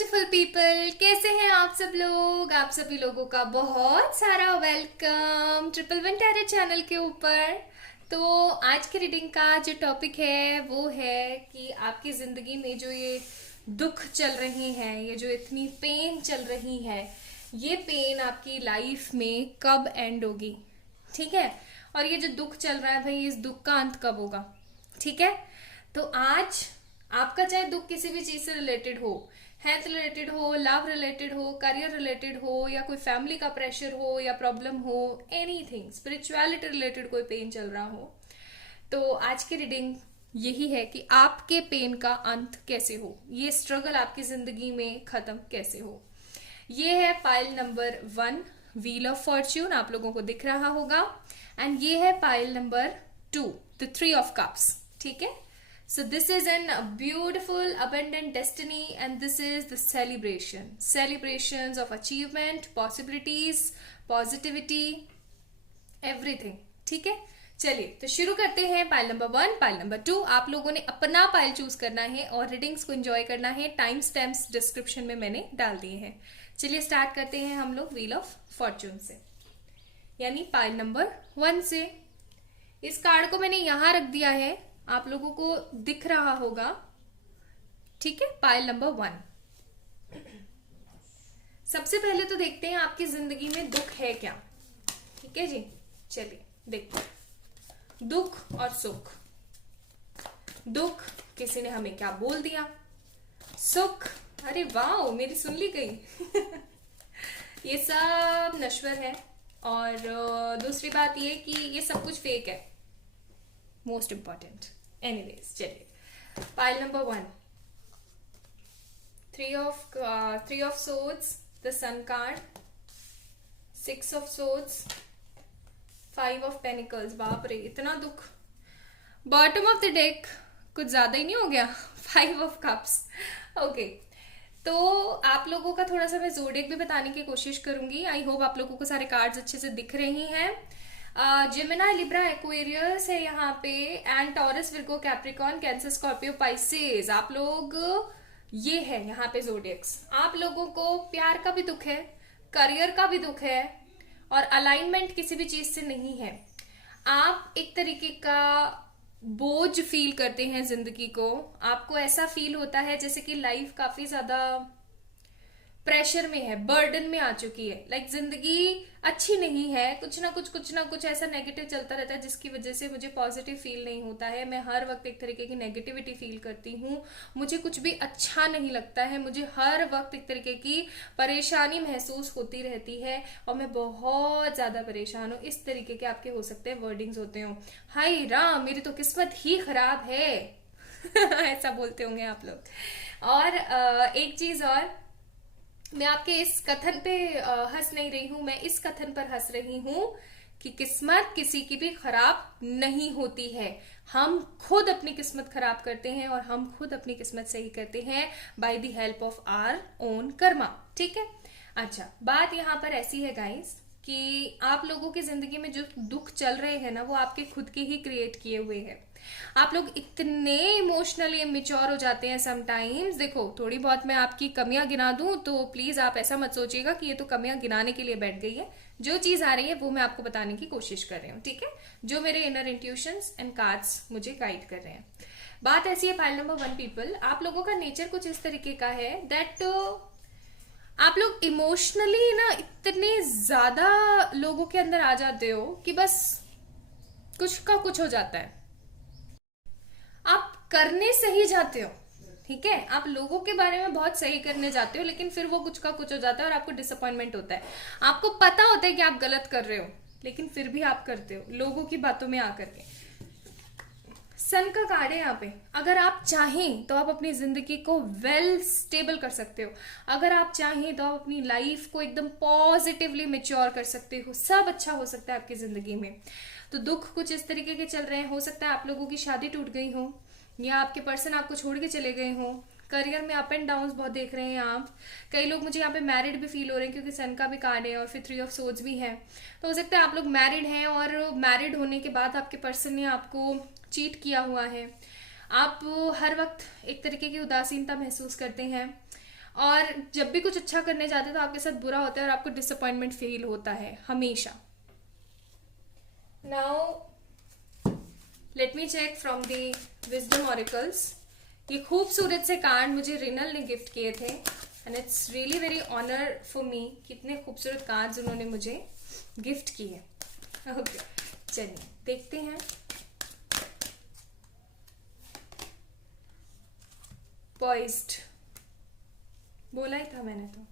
Beautiful people, कैसे हैं आप सब लोग। आप सभी लोगों का बहुत सारा welcome triple one tarot channel के ऊपर। तो आज के रीडिंग का जो टॉपिक है वो है कि आपकी जिंदगी में जो ये दुख चल रहे हैं, ये जो इतनी पेन चल रही है, ये पेन आपकी लाइफ में कब एंड होगी। ठीक है, और ये जो दुख चल रहा है भाई, इस दुख का अंत कब होगा। ठीक है, तो आज आपका चाहे दुख किसी भी चीज से रिलेटेड हो, हेल्थ रिलेटेड हो, लव रिलेटेड हो, करियर रिलेटेड हो, या कोई फैमिली का प्रेशर हो या प्रॉब्लम हो, एनीथिंग स्पिरिचुअलिटी रिलेटेड कोई पेन चल रहा हो, तो आज की रीडिंग यही है कि आपके पेन का अंत कैसे हो, ये स्ट्रगल आपकी जिंदगी में खत्म कैसे हो। ये है pile number 1, wheel of Fortune, आप लोगों को दिख रहा होगा। एंड ये है pile number 2, the 3 of cups. ठीक है, so this is an beautiful abundant destiny, and this is the celebrations of achievement, possibilities, positivity, everything। ठीक है, चलिए तो शुरू करते हैं। पाइल नंबर 1, पाइल नंबर 2, आप लोगों ने अपना पाइल चूज करना है और रीडिंग्स को एंजॉय करना है। टाइम स्टैम्प्स डिस्क्रिप्शन में मैंने डाल दिए हैं। चलिए स्टार्ट करते हैं हम लोग व्हील ऑफ फॉर्च्यून से, यानी पाइल नंबर 1 से। इस कार्ड को मैंने यहां रख दिया है, आप लोगों को दिख रहा होगा। ठीक है, पाइल नंबर 1। सबसे पहले तो देखते हैं आपकी जिंदगी में दुख है क्या। ठीक है जी, चलिए देखते हैं दुख और सुख। दुख, किसी ने हमें क्या बोल दिया। सुख, अरे वाह, मेरी सुन ली गई। ये सब नश्वर है। और दूसरी बात ये कि ये सब कुछ फेक है, मोस्ट इंपॉर्टेंट। एनीवेज, चलिए pile number 1, three of swords, the sun card, 6 of swords, 5 of pentacles. बाप रे, इतना दुख। बॉटम ऑफ द डेक, कुछ ज्यादा ही नहीं हो गया। 5 ऑफ कप्स। ओके, तो आप लोगों का थोड़ा सा मैं जोडिएक भी बताने की कोशिश करूंगी। आई होप आप लोगों को सारे कार्ड्स अच्छे से दिख रही हैं। जेमिनी, लिब्रा, एक्वेरियस है यहाँ पे, and taurus, Virgo, Capricorn, cancer, Scorpio, Pisces. आप लोग ये है यहाँ पे जोडियक्स। आप लोगों को प्यार का भी दुख है, करियर का भी दुख है, और अलाइनमेंट किसी भी चीज से नहीं है। आप एक तरीके का बोझ फील करते हैं जिंदगी को। आपको ऐसा फील होता है जैसे कि लाइफ काफी ज्यादा प्रेशर में है, बर्डन में आ चुकी है। लाइक जिंदगी अच्छी नहीं है, कुछ ना कुछ ऐसा नेगेटिव चलता रहता है जिसकी वजह से मुझे पॉजिटिव फील नहीं होता है। मैं हर वक्त एक तरीके की नेगेटिविटी फील करती हूँ, मुझे कुछ भी अच्छा नहीं लगता है, मुझे हर वक्त एक तरीके की परेशानी महसूस होती रहती है और मैं बहुत ज्यादा परेशान हूँ। इस तरीके के आपके हो सकते हैं वर्डिंग्स होते हो। हाय राम, मेरी तो किस्मत ही खराब है। ऐसा बोलते होंगे आप लोग। और एक चीज और, मैं आपके इस कथन पे हंस नहीं रही हूं, मैं इस कथन पर हंस रही हूं कि किस्मत किसी की भी खराब नहीं होती है। हम खुद अपनी किस्मत खराब करते हैं और हम खुद अपनी किस्मत सही करते हैं by the help of our own karma. ठीक है, अच्छा बात यहाँ पर ऐसी है गाइस कि आप लोगों की जिंदगी में जो दुख चल रहे हैं ना, वो आपके खुद के ही क्रिएट किए हुए हैं। आप लोग इतने इमोशनली मेच्योर हो जाते हैं समटाइम्स। देखो, थोड़ी बहुत मैं आपकी कमियां गिना दूं तो प्लीज आप ऐसा मत सोचिएगा कि ये तो कमियां गिनाने के लिए बैठ गई है। जो चीज आ रही है वो मैं आपको बताने की कोशिश कर रही हूँ। ठीक है, जो मेरे इनर इंट्यूशंस एंड कार्ड्स मुझे गाइड कर रहे हैं। बात ऐसी है पाइल नंबर 1 पीपल, आप लोगों का नेचर कुछ इस तरीके का है दैट आप लोग इमोशनली ना इतने ज्यादा लोगों के अंदर आ जाते हो कि बस कुछ का कुछ हो जाता है। आप करने सही जाते हो, ठीक है, आप लोगों के बारे में बहुत सही करने जाते हो, लेकिन फिर वो कुछ का कुछ हो जाता है और आपको डिसअपॉइंटमेंट होता है। आपको पता होता है कि आप गलत कर रहे हो, लेकिन फिर भी आप करते हो लोगों की बातों में आकर के। सन का कार्ड है यहाँ पे। अगर आप चाहें तो आप अपनी जिंदगी को वेल स्टेबल कर सकते हो। अगर आप चाहें तो आप अपनी लाइफ को एकदम पॉजिटिवली मेच्योर कर सकते हो। सब अच्छा हो सकता है आपकी जिंदगी में। तो दुख कुछ इस तरीके के चल रहे हैं। हो सकता है आप लोगों की शादी टूट गई हो, या आपके पर्सन आपको छोड़ के चले गए हो। करियर में अप एंड डाउन बहुत देख रहे हैं आप। कई लोग मुझे यहाँ पे मैरिड भी फील हो रहे हैं क्योंकि सन का भी कार्ड है और फिर 3 ऑफ सोर्ड्स भी है। तो हो सकता है आप लोग मैरिड हैं और मैरिड होने के बाद आपके पर्सन ने आपको चीट किया हुआ है। आप हर वक्त एक तरीके की उदासीनता महसूस करते हैं। और जब भी कुछ अच्छा करने जाते हैं तो आपके साथ बुरा होता है और आपको डिसअपॉइंटमेंट फील होता है हमेशा. Now let me check from the wisdom oracles. ये खूबसूरत से कार्ड मुझे रिनल ने गिफ्ट किए थे and it's really very honour for me. कितने खूबसूरत कार्ड्स उन्होंने मुझे गिफ्ट किए. ओके, चलिए देखते हैं. पॉइज्ड बोला ही था मैंने तो.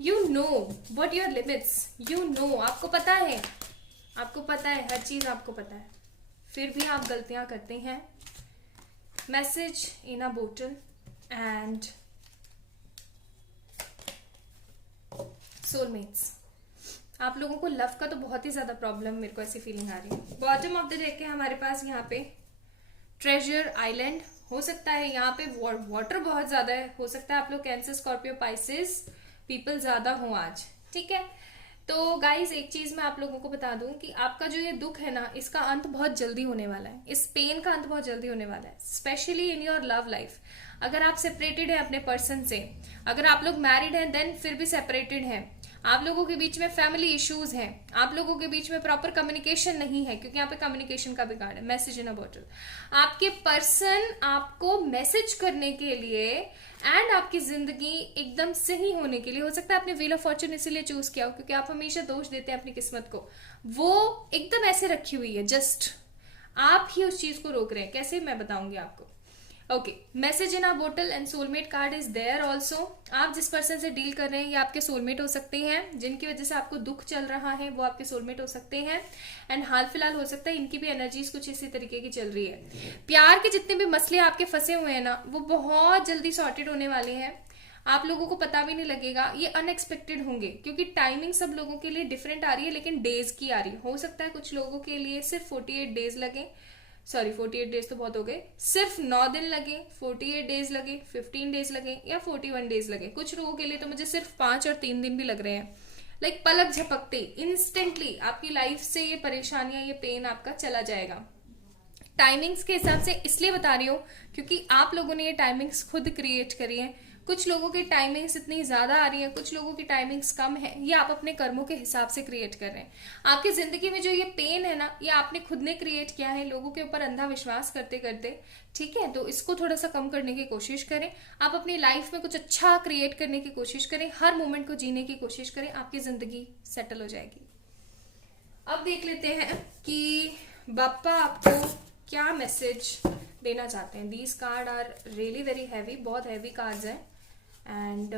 You know what your limits. You know, आपको पता है, आपको पता है, हर चीज आपको पता है, फिर भी आप गलतियां करते हैं. मैसेज इन अ बोतल एंड सोलमेट्स. आप लोगों को लव का तो बहुत ही ज्यादा प्रॉब्लम, मेरे को ऐसी फीलिंग आ रही है. बॉटम ऑफ द डेक है हमारे पास यहाँ पे ट्रेजर आइलैंड. हो सकता है यहाँ पे वाटर बहुत ज्यादा है. हो सकता है आप लोग कैंसर, स्कॉर्पियो, पाइसेस पीपल ज्यादा हो आज. ठीक है, तो गाइज एक चीज मैं आप लोगों को बता दूं कि आपका जो ये दुख है ना, इसका अंत बहुत जल्दी होने वाला है. इस पेन का अंत बहुत जल्दी होने वाला है, specially in your love life. अगर आप सेपरेटेड है अपने पर्सन से, अगर आप लोग मैरिड हैं देन फिर भी सेपरेटेड हैं, आप लोगों के बीच में फैमिली इश्यूज हैं, आप लोगों के बीच में प्रॉपर कम्युनिकेशन नहीं है, क्योंकि यहाँ पे कम्युनिकेशन का भी कार्ड है. Message in a bottle. आपके पर्सन आपको मैसेज करने के लिए एंड आपकी जिंदगी एकदम सही होने के लिए, हो सकता है आपने व्हील ऑफ फॉर्चून इसीलिए चूज किया हो क्योंकि आप हमेशा दोष देते हैं अपनी किस्मत को. वो एकदम ऐसे रखी हुई है, जस्ट आप ही उस चीज को रोक रहे हैं. कैसे, मैं बताऊंगी आपको. Okay, message in a bottle and soulmate card is there also. आप जिस पर्सन से डील कर रहे हैं ये आपके सोलमेट हो सकते हैं. जिनकी वजह से आपको दुख चल रहा है वो आपके सोलमेट हो सकते हैं. एंड हाल फिलहाल हो सकता है इनकी भी एनर्जीज कुछ इसी तरीके की चल रही है. प्यार के जितने भी मसले आपके फंसे हुए हैं ना, वो बहुत जल्दी सॉर्टेड होने वाले हैं. आप लोगों को पता भी नहीं लगेगा. ये अनएक्सपेक्टेड होंगे क्योंकि टाइमिंग सब लोगों के लिए डिफरेंट आ रही है, लेकिन डेज की आ रही है. हो सकता है कुछ लोगों के लिए सिर्फ 48 डेज लगे. सॉरी, 48 डेज तो बहुत हो गए. सिर्फ 9 दिन लगे, 48 डेज लगे, 15 डेज लगे या 41 डेज लगे. कुछ लोगों के लिए तो मुझे सिर्फ 5 और 3 दिन भी लग रहे हैं. लाइक पलक झपकते इंस्टेंटली आपकी लाइफ से ये परेशानियां, ये पेन आपका चला जाएगा. टाइमिंग्स के हिसाब से इसलिए बता रही हूँ क्योंकि आप लोगों ने ये टाइमिंग्स खुद क्रिएट करी है. कुछ लोगों की टाइमिंग्स इतनी ज्यादा आ रही है, कुछ लोगों की टाइमिंग्स कम है. ये आप अपने कर्मों के हिसाब से क्रिएट कर रहे हैं. आपकी जिंदगी में जो ये पेन है ना, ये आपने खुद ने क्रिएट किया है लोगों के ऊपर अंधा विश्वास करते करते. ठीक है, तो इसको थोड़ा सा कम करने की कोशिश करें. आप अपनी लाइफ में कुछ अच्छा क्रिएट करने की कोशिश करें, हर मोमेंट को जीने की कोशिश करें. आपकी जिंदगी सेटल हो जाएगी. अब देख लेते हैं कि बाप्पा आपको क्या मैसेज देना चाहते हैं. These card are really very heavy, बहुत हैवी कार्ड्स हैं एंड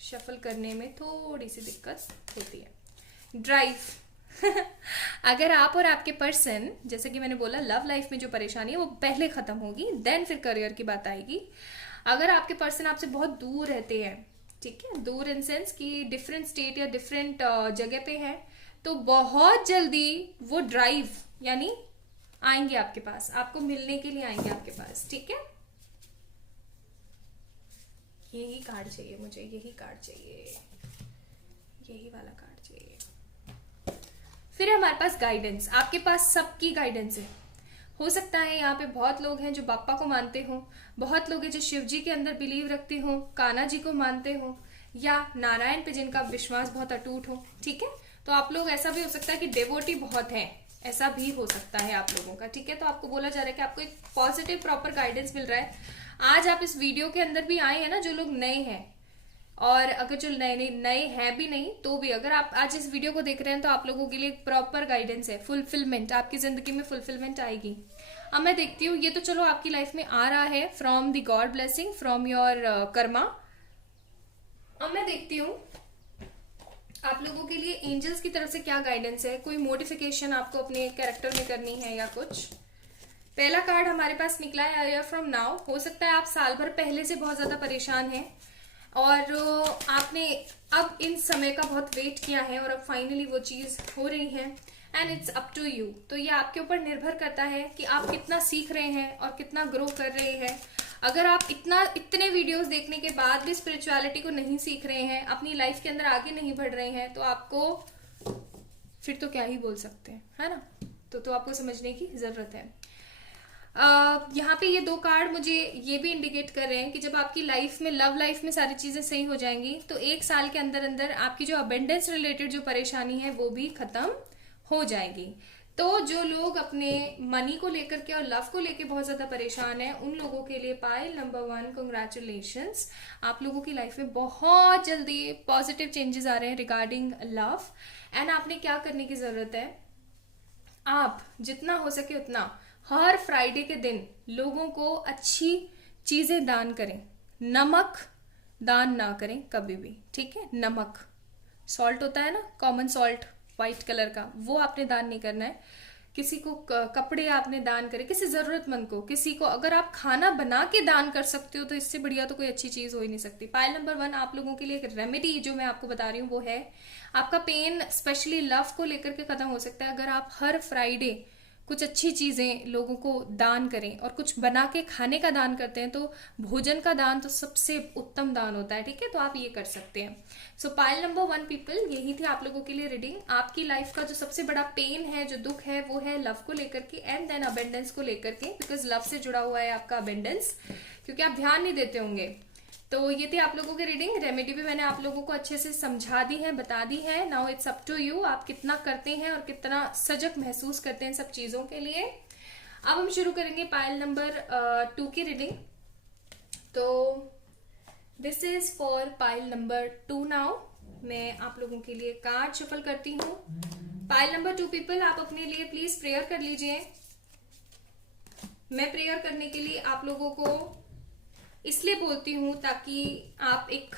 शफल करने में थोड़ी सी दिक्कत होती है. ड्राइव. अगर आप और आपके पर्सन, जैसे कि मैंने बोला, लव लाइफ में जो परेशानी है वो पहले खत्म होगी, देन फिर करियर की बात आएगी. अगर आपके पर्सन आपसे बहुत दूर रहते हैं, ठीक है, दूर इन सेंस कि डिफरेंट स्टेट या डिफरेंट जगह पे है, तो बहुत जल्दी वो ड्राइव यानी आएंगे आपके पास, आपको मिलने के लिए आएंगे आपके पास. ठीक है, यही कार्ड चाहिए मुझे, यही कार्ड चाहिए, यही वाला कार्ड चाहिए. फिर हमारे पास गाइडेंस. आपके पास सबकी गाइडेंस है. हो सकता है यहाँ पे बहुत लोग हैं जो बाप्पा को मानते हो, बहुत लोग हैं जो शिव जी के अंदर बिलीव रखते हो, कान्हा जी को मानते हो, या नारायण पे जिनका विश्वास बहुत अटूट हो. ठीक है, तो आप लोग, ऐसा भी हो सकता है कि डेवोटी बहुत है, ऐसा भी हो सकता है आप लोगों का. ठीक है, तो आपको बोला जा रहा है कि आपको एक पॉजिटिव प्रॉपर गाइडेंस मिल रहा है. आज आप इस वीडियो के अंदर भी आए हैं ना, जो लोग नए हैं, और अगर जो नए हैं भी नहीं तो भी अगर आप आज इस वीडियो को देख रहे हैं तो आप लोगों के लिए प्रॉपर गाइडेंस है. फुलफिलमेंट, आपकी जिंदगी में फुलफिलमेंट आएगी. अब मैं देखती हूँ, ये तो चलो आपकी लाइफ में आ रहा है from the God blessing, from your Karma. अब मैं देखती हूँ आप लोगों के लिए एंजल्स की तरफ से क्या गाइडेंस है. कोई मोडिफिकेशन आपको अपने कैरेक्टर में करनी है या कुछ. पहला कार्ड हमारे पास निकला है अयर फ्रॉम नाउ. हो सकता है आप साल भर पहले से बहुत ज्यादा परेशान हैं और आपने अब इन समय का बहुत वेट किया है और अब फाइनली वो चीज हो रही है and it's up to you. तो ये आपके ऊपर निर्भर करता है कि आप कितना सीख रहे हैं और कितना ग्रो कर रहे हैं. अगर आप इतने वीडियोस देखने के बाद भी स्पिरिचुअलिटी को नहीं सीख रहे हैं, अपनी लाइफ के अंदर आगे नहीं बढ़ रहे हैं, तो आपको फिर तो क्या ही बोल सकते हैं, है ना. तो आपको समझने की जरूरत है. यहाँ पे ये 2 कार्ड मुझे ये भी इंडिकेट कर रहे हैं कि जब आपकी लाइफ में, लव लाइफ में सारी चीजें सही हो जाएंगी तो 1 साल के अंदर अंदर आपकी जो अबेंडेंस रिलेटेड जो परेशानी है वो भी खत्म हो जाएगी। तो जो लोग अपने मनी को लेकर के और लव को लेकर बहुत ज्यादा परेशान हैं, उन लोगों के लिए पाइल नंबर 1, कंग्रेचुलेशंस। आप लोगों की लाइफ में बहुत जल्दी पॉजिटिव चेंजेस आ रहे हैं रिगार्डिंग लव। एंड आपने क्या करने की जरूरत है, आप जितना हो सके उतना हर फ्राइडे के दिन लोगों को अच्छी चीजें दान करें। नमक दान ना करें कभी भी, ठीक है? नमक, सॉल्ट होता है ना, कॉमन सॉल्ट व्हाइट कलर का, वो आपने दान नहीं करना है। किसी को कपड़े आपने दान करे, किसी जरूरतमंद को, किसी को अगर आप खाना बना के दान कर सकते हो तो इससे बढ़िया तो कोई अच्छी चीज हो ही नहीं सकती। पाइल नंबर 1 आप लोगों के लिए एक रेमेडी जो मैं आपको बता रही हूँ वो है, आपका पेन स्पेशली लव को लेकर के खत्म हो सकता है अगर आप हर फ्राइडे कुछ अच्छी चीजें लोगों को दान करें और कुछ बना के खाने का दान करते हैं। तो भोजन का दान तो सबसे उत्तम दान होता है, ठीक है? तो आप ये कर सकते हैं। सो पाइल नंबर 1 पीपल, यही थी आप लोगों के लिए रीडिंग। आपकी लाइफ का जो सबसे बड़ा पेन है, जो दुख है, वो है लव को लेकर के एंड देन अबेंडेंस को लेकर के, बिकॉज लव से जुड़ा हुआ है आपका अबेंडेंस, क्योंकि आप ध्यान नहीं देते होंगे। तो ये थी आप लोगों की रीडिंग। रेमेडी भी मैंने आप लोगों को अच्छे से समझा दी है, बता दी है। Now it's up to you, आप कितना करते हैं और कितना सजग महसूस करते हैं सब चीजों के लिए। अब हम शुरू करेंगे पाइल नंबर 2 की रीडिंग। तो this is for pile number 2 now. मैं आप लोगों के लिए कार्ड शफल करती हूँ। पाइल नंबर 2 पीपल, आप अपने लिए प्लीज प्रेयर कर लीजिए। मैं प्रेयर करने के लिए आप लोगों को इसलिए बोलती हूँ ताकि आप एक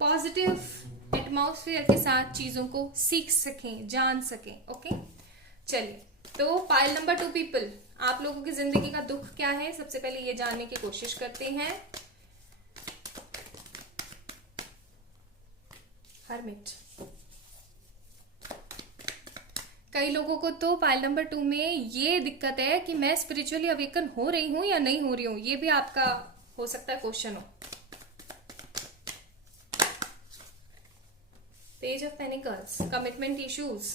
पॉजिटिव एटमॉस्फेयर के साथ चीजों को सीख सकें, जान सकें। ओके, चलिए। तो पाइल नंबर 2 पीपल, आप लोगों की जिंदगी का दुख क्या है, सबसे पहले ये जानने की कोशिश करते हैं। हर्मिट। कई लोगों को तो पाइल नंबर 2 में ये दिक्कत है कि मैं स्पिरिचुअली अवेकन हो रही हूं या नहीं हो रही हूं, ये भी आपका हो सकता है क्वेश्चन हो। Page of pentacles, commitment issues,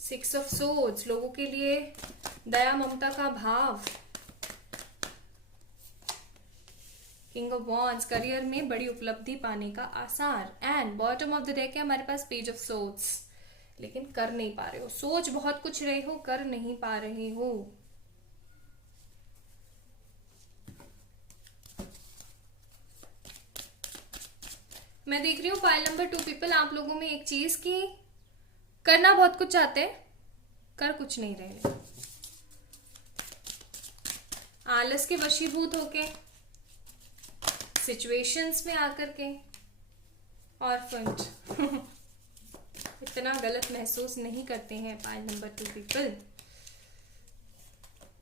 6 of swords, लोगों के लिए दया ममता का भाव, किंग ऑफ वॉन्ड्स, करियर में बड़ी उपलब्धि पाने का आसार, and bottom of the deck है हमारे पास पेज ऑफ सोर्ड्स। लेकिन कर नहीं पा रहे हो, सोच बहुत कुछ रहे हो, कर नहीं पा रहे हो। मैं देख रही हूँ पाइल नंबर 2 पीपल, आप लोगों में एक चीज की करना बहुत कुछ चाहते हैं, कर कुछ नहीं रहे। आलस के वशीभूत होके, सिचुएशंस में आकर के, और फंड इतना गलत महसूस नहीं करते हैं पाइल नंबर 2 पीपल।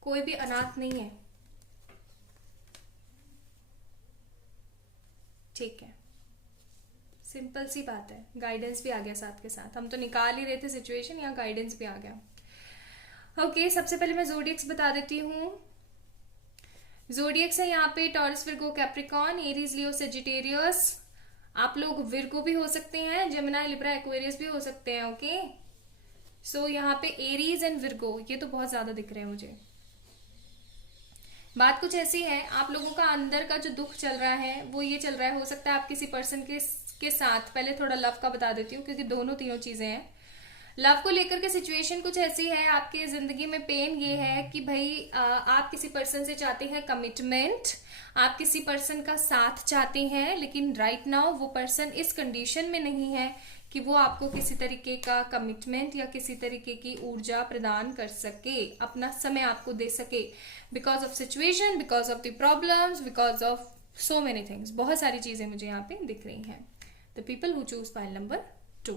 कोई भी अनाथ नहीं है, ठीक है? सिंपल सी बात है। गाइडेंस भी आ गया साथ के साथ, हम तो निकाल ही रहे थे सिचुएशन, या गाइडेंस भी आ गया। ओके, सबसे पहले मैं ज़ोडिएक्स बता देती हूँ। ज़ोडिएक्स है यहाँ पे टॉरस, विर्गो, कैप्रिकॉर्न, एरीज, लियो, सेजिटेरियस। आप लोग विर्गो भी हो सकते हैं, जेमिनी, लिब्रा, एक्वेरियस भी हो सकते हैं। ओके, सो यहाँ पे एरीज एंड विर्गो, ये तो बहुत ज्यादा दिख रहे हैं मुझे। बात कुछ ऐसी है, आप लोगों का अंदर का जो दुख चल रहा है वो ये चल रहा है, हो सकता है आप किसी पर्सन के साथ, पहले थोड़ा लव का बता देती हूँ क्योंकि दोनों तीनों चीजें हैं। लव को लेकर के सिचुएशन कुछ ऐसी है, आपके जिंदगी में पेन ये है कि भाई आप किसी पर्सन से चाहते हैं कमिटमेंट, आप किसी पर्सन का साथ चाहते हैं, लेकिन राइट नाउ वो पर्सन इस कंडीशन में नहीं है कि वो आपको किसी तरीके का कमिटमेंट या किसी तरीके की ऊर्जा प्रदान कर सके, अपना समय आपको दे सके, because of situation, because of the problems, because of so many things. बहुत सारी चीजें मुझे यहाँ पे दिख रही हैं। The people who choose pile number 2।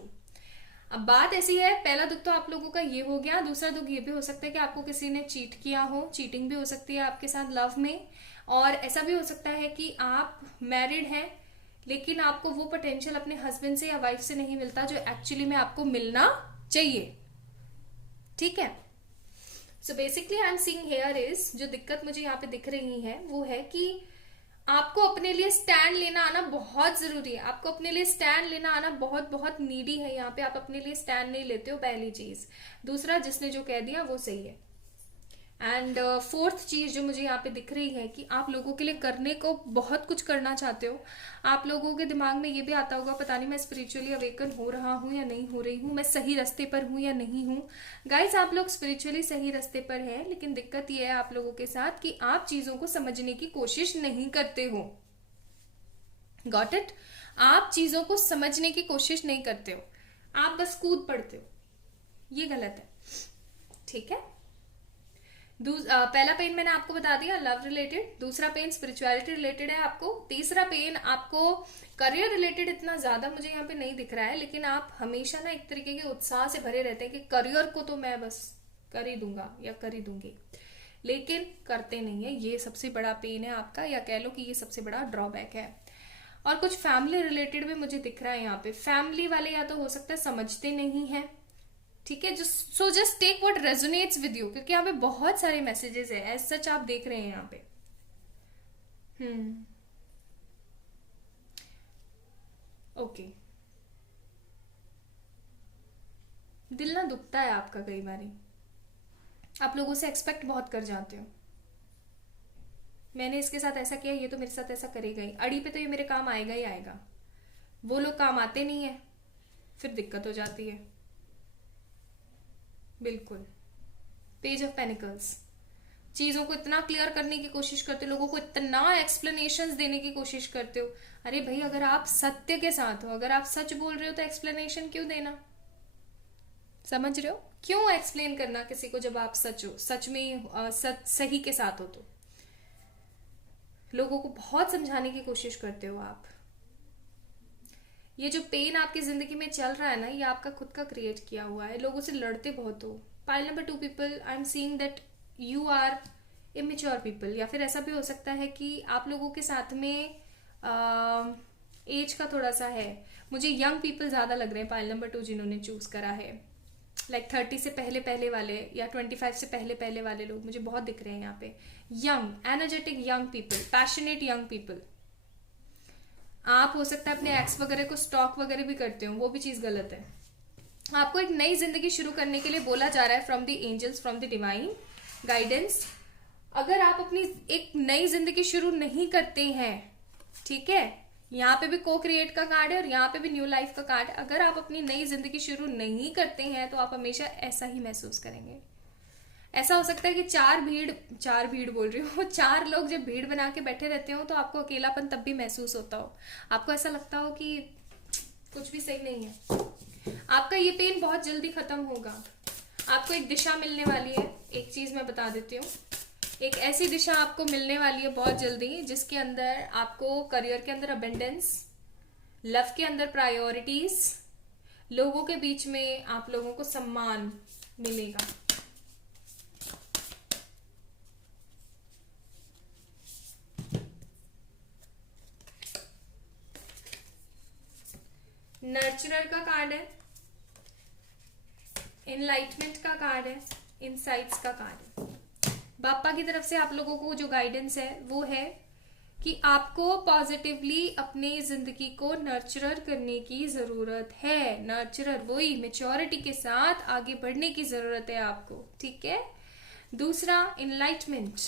अब बात ऐसी है, पहला दुख तो आप लोगों का ये हो गया। दूसरा दुख ये भी हो सकता है कि आपको किसी ने चीट किया हो, चीटिंग भी हो सकती है आपके साथ लव में, और ऐसा भी हो सकता है कि आप मैरिड हैं लेकिन आपको वो पोटेंशियल अपने हस्बैंड से या वाइफ से नहीं मिलता जो एक्चुअली में आपको मिलना चाहिए, ठीक है? So basically I am seeing here is, जो दिक्कत मुझे यहाँ पे दिख रही है वो है कि आपको अपने लिए स्टैंड लेना आना बहुत जरूरी है। आपको अपने लिए स्टैंड लेना आना बहुत बहुत नीडी है। यहाँ पे आप अपने लिए स्टैंड नहीं लेते हो, पहली चीज। दूसरा, जिसने जो कह दिया वो सही है। एंड फोर्थ चीज जो मुझे यहाँ पे दिख रही है कि आप लोगों के लिए करने को बहुत कुछ करना चाहते हो। आप लोगों के दिमाग में ये भी आता होगा, पता नहीं मैं स्पिरिचुअली अवेकन हो रहा हूँ या नहीं हो रही हूँ, मैं सही रास्ते पर हूँ या नहीं हूँ। गाइस, आप लोग स्पिरिचुअली सही रास्ते पर हैं, लेकिन दिक्कत ये है आप लोगों के साथ कि आप चीजों को समझने की कोशिश नहीं करते हो। Got it? आप चीजों को समझने की कोशिश नहीं करते हो, आप बस कूद पड़ते हो। ये गलत है, ठीक है? पहला पेन मैंने आपको बता दिया लव रिलेटेड, दूसरा पेन स्पिरिचुअलिटी रिलेटेड है आपको, तीसरा पेन आपको करियर रिलेटेड इतना ज्यादा मुझे यहाँ पे नहीं दिख रहा है, लेकिन आप हमेशा ना एक तरीके के उत्साह से भरे रहते हैं कि करियर को तो मैं बस कर ही दूंगा या कर ही दूंगी, लेकिन करते नहीं है। ये सबसे बड़ा पेन है आपका, या कह लो कि ये सबसे बड़ा ड्रॉबैक है। और कुछ फैमिली रिलेटेड भी मुझे दिख रहा है यहाँ पे। फैमिली वाले या तो हो सकता है समझते नहीं है, ठीक है? So just take what resonates with you, क्योंकि यहाँ पे बहुत सारे मैसेजेस है, एज सच आप देख रहे हैं यहाँ पे। ओके, दिल ना दुखता है आपका कई बार। आप लोगों से एक्सपेक्ट बहुत कर जाते हो, मैंने इसके साथ ऐसा किया, ये तो मेरे साथ ऐसा करेगा ही, अड़ी पे तो ये मेरे काम आएगा ही आएगा। वो लोग काम आते नहीं है, फिर दिक्कत हो जाती है। बिल्कुल, पेज ऑफ पेनिकल्स। चीजों को इतना क्लियर करने की कोशिश करते हो, लोगों को इतना एक्सप्लेनेशंस देने की कोशिश करते हो। अरे भाई, अगर आप सत्य के साथ हो, अगर आप सच बोल रहे हो, तो एक्सप्लेनेशन क्यों देना? समझ रहे हो? क्यों एक्सप्लेन करना किसी को जब आप सच हो, सच में सच सही के साथ हो? तो लोगों को बहुत समझाने की कोशिश करते हो आप। ये जो पेन आपकी जिंदगी में चल रहा है ना, ये आपका खुद का क्रिएट किया हुआ है। लोगों से लड़ते बहुत हो। Pile number 2 people, I am seeing that you are immature people, या फिर ऐसा भी हो सकता है कि आप लोगों के साथ में एज का थोड़ा सा है। मुझे यंग पीपल ज्यादा लग रहे हैं, पाइल नंबर 2 जिन्होंने चूज करा है। लाइक 30 से पहले पहले वाले या 25 से पहले पहले वाले लोग मुझे बहुत दिख रहे हैं यहाँ पे। Young, energetic young people, passionate young people. आप हो सकता है अपने एक्स वगैरह को स्टॉक वगैरह भी करते हो, वो भी चीज गलत है। आपको एक नई जिंदगी शुरू करने के लिए बोला जा रहा है from the angels, from the divine guidance. अगर आप अपनी एक नई जिंदगी शुरू नहीं करते हैं, ठीक है, यहाँ पे भी को क्रिएट का कार्ड है और यहाँ पे भी न्यू लाइफ का कार्ड है। अगर आप अपनी नई जिंदगी शुरू नहीं करते हैं तो आप हमेशा ऐसा ही महसूस करेंगे। ऐसा हो सकता है कि चार भीड़ बोल रही हूँ, 4 लोग जब भीड़ बना के बैठे रहते हो तो आपको अकेलापन तब भी महसूस होता हो। आपको ऐसा लगता हो कि कुछ भी सही नहीं है। आपका ये पेन बहुत जल्दी खत्म होगा। आपको एक दिशा मिलने वाली है। एक चीज मैं बता देती हूँ, एक ऐसी दिशा आपको मिलने वाली है बहुत जल्दी, जिसके अंदर आपको करियर के अंदर अबेंडेंस, लव के अंदर प्रायोरिटीज, लोगों के बीच में आप लोगों को सम्मान मिलेगा। नर्चरर का कार्ड है, एनलाइटमेंट का कार्ड है, इनसाइट्स का कार्ड है। बापा की तरफ से आप लोगों को जो गाइडेंस है वो है कि आपको पॉजिटिवली अपनी जिंदगी को नर्चरर करने की जरूरत है। नर्चरर वही मैच्योरिटी के साथ आगे बढ़ने की जरूरत है आपको, ठीक है? दूसरा, इनलाइटमेंट।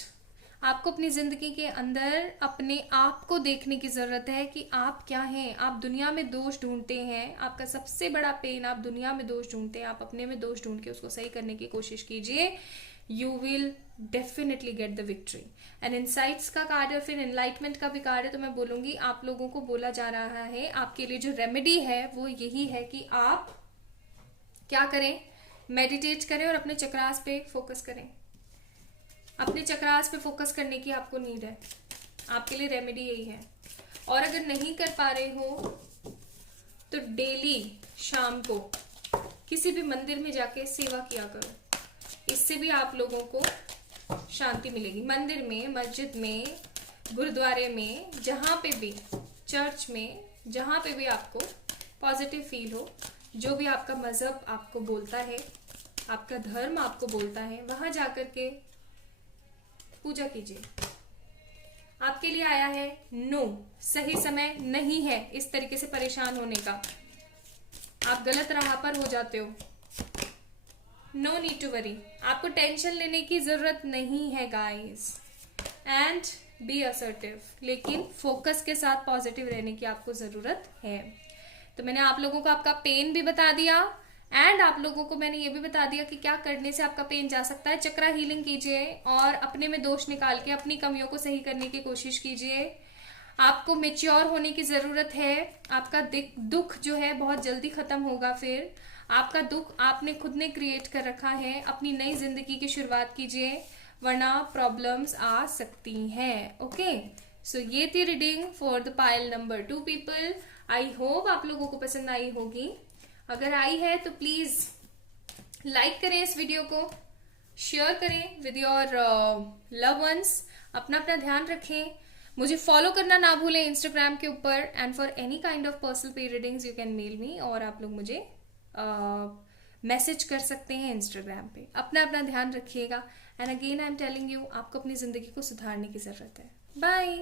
आपको अपनी जिंदगी के अंदर अपने आप को देखने की जरूरत है कि आप क्या हैं। आप दुनिया में दोष ढूंढते हैं, आपका सबसे बड़ा पेन, आप दुनिया में दोष ढूंढते हैं। आप अपने में दोष ढूंढ के उसको सही करने की कोशिश कीजिए, you will definitely get the victory. And insights का कार्ड है, फिर एनलाइटमेंट का भी कार्ड है। तो मैं बोलूंगी आप लोगों को बोला जा रहा है, आपके लिए जो रेमेडी है वो यही है कि आप क्या करें, मेडिटेट करें और अपने चक्रास पे फोकस करें। अपने चक्रास पे फोकस करने की आपको नीड है, आपके लिए रेमेडी यही है। और अगर नहीं कर पा रहे हो तो डेली शाम को किसी भी मंदिर में जाके सेवा किया करो, इससे भी आप लोगों को शांति मिलेगी। मंदिर में, मस्जिद में, गुरुद्वारे में, जहां पे भी, चर्च में, जहां पे भी आपको पॉजिटिव फील हो, जो भी आपका मजहब आपको बोलता है, आपका धर्म आपको बोलता है, वहां जाकर के पूजा कीजिए। आपके लिए आया है नो, सही समय नहीं है इस तरीके से परेशान होने का, आप गलत राह पर हो जाते हो। नो नीड टू वरी, आपको टेंशन लेने की जरूरत नहीं है गाइस। एंड बी असर्टिव, लेकिन फोकस के साथ पॉजिटिव रहने की आपको जरूरत है। तो मैंने आप लोगों को आपका पेन भी बता दिया एंड आप लोगों को मैंने ये भी बता दिया कि क्या करने से आपका पेन जा सकता है। चक्रा हीलिंग कीजिए और अपने में दोष निकाल के अपनी कमियों को सही करने की कोशिश कीजिए। आपको मेच्योर होने की जरूरत है। आपका दुख जो है बहुत जल्दी खत्म होगा। फिर आपका दुख आपने खुद ने क्रिएट कर रखा है। अपनी नई जिंदगी की शुरुआत कीजिए, वरना प्रॉब्लम्स आ सकती हैं। ओके, सो ये थी reading for the pile number 2 people. I hope आप लोगों को पसंद आई होगी। अगर आई है तो प्लीज लाइक करें इस वीडियो को, शेयर करें विद योर लव वंस। अपना अपना ध्यान रखें। मुझे फॉलो करना ना भूलें इंस्टाग्राम के ऊपर। And for any kind of personal पे readings you can mail me, और आप लोग मुझे मैसेज कर सकते हैं इंस्टाग्राम पे। अपना अपना ध्यान रखिएगा। And again I am telling you, आपको अपनी जिंदगी को सुधारने की जरूरत है। बाय।